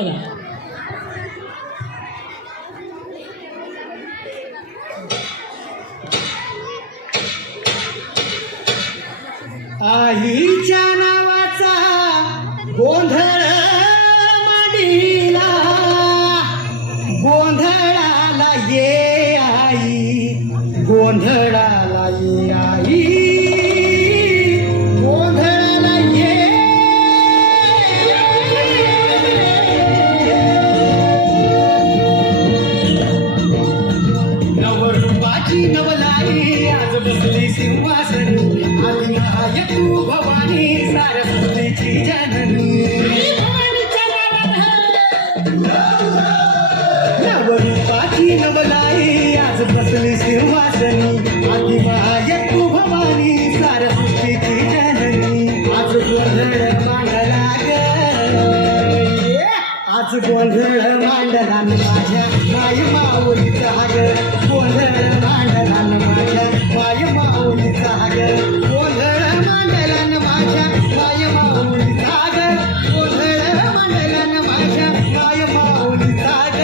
बघा. आईच्या नावाचा गोंधळ मांडीला, गोंधळाला ये आई, गोंधळाला ये आई, गोंधळाला ये. नवरूपाची नवलाई आज बसली सिंहासनी, आली आहे तू भवानी सारस्वतीची जननी. नवरूपाची नवलाई आज बसली सिंहासनी, आली आहे तू भवानी सारस्वतीची जननी. आज गोंधळ मांडला ग, आज गोंधळ मांडला माझ्या माय माऊलीचा ग, गोंधळ मांडला माझ्या माय माऊलीचा ग, गोंधळ मांडला माझ्या माय माऊलीचा ग, गोंधळ मांडला माझ्या माय माऊलीचा ग,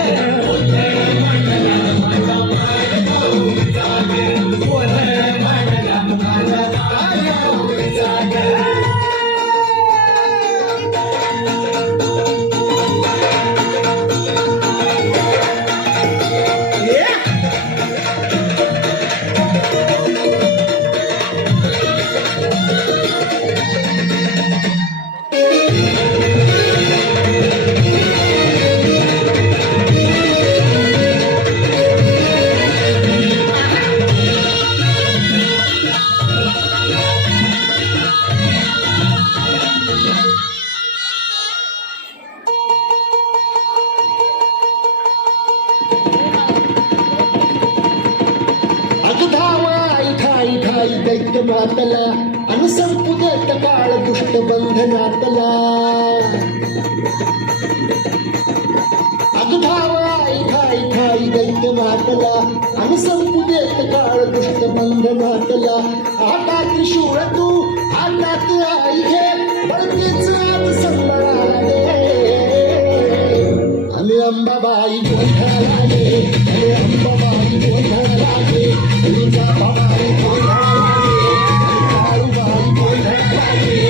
गोंधळ मांडला माझ्या माय माऊलीचा ग, गोंधळ मांडला माझ्या माय माऊलीचा ग. दैत्य मातला अनुसंपू देत काळ दुष्ट बंधनातला. अगधावाई खाई खाई दैत्य मातला अनुसंपू देत काळ दुष्ट बंधनातला. आता त्रिशूळ तू हातात आई घे, बळतेच आज संबळाले. आम्ही अंबाबाई गोंधळाला गे, आम्ही अंबाबाई गोंधळाला गे, तुझा बाबाई गोंधळाला गे, काळूबाई गोंधळाला गे.